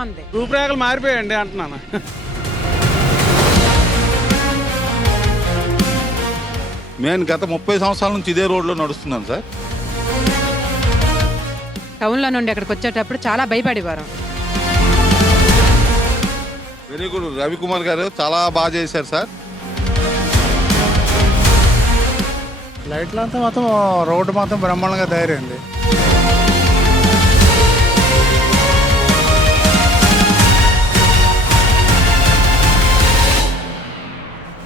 బాగుంది. రూపురేఖలు మారిపోయాయండి అంటున్నాను. నేను గత 30 సంవత్సరాల నుంచి ఇదే రోడ్లో నడుస్తున్నాను సార్. టౌన్లో నుండి అక్కడికి వచ్చేటప్పుడు చాలా భయపడేవారు. Very good. రవికుమార్ గారు చాలా బాగా చేశారు సార్. లైట్లు అంతా మొత్తం రోడ్డు మొత్తం బ్రహ్మాండంగా తయారైంది.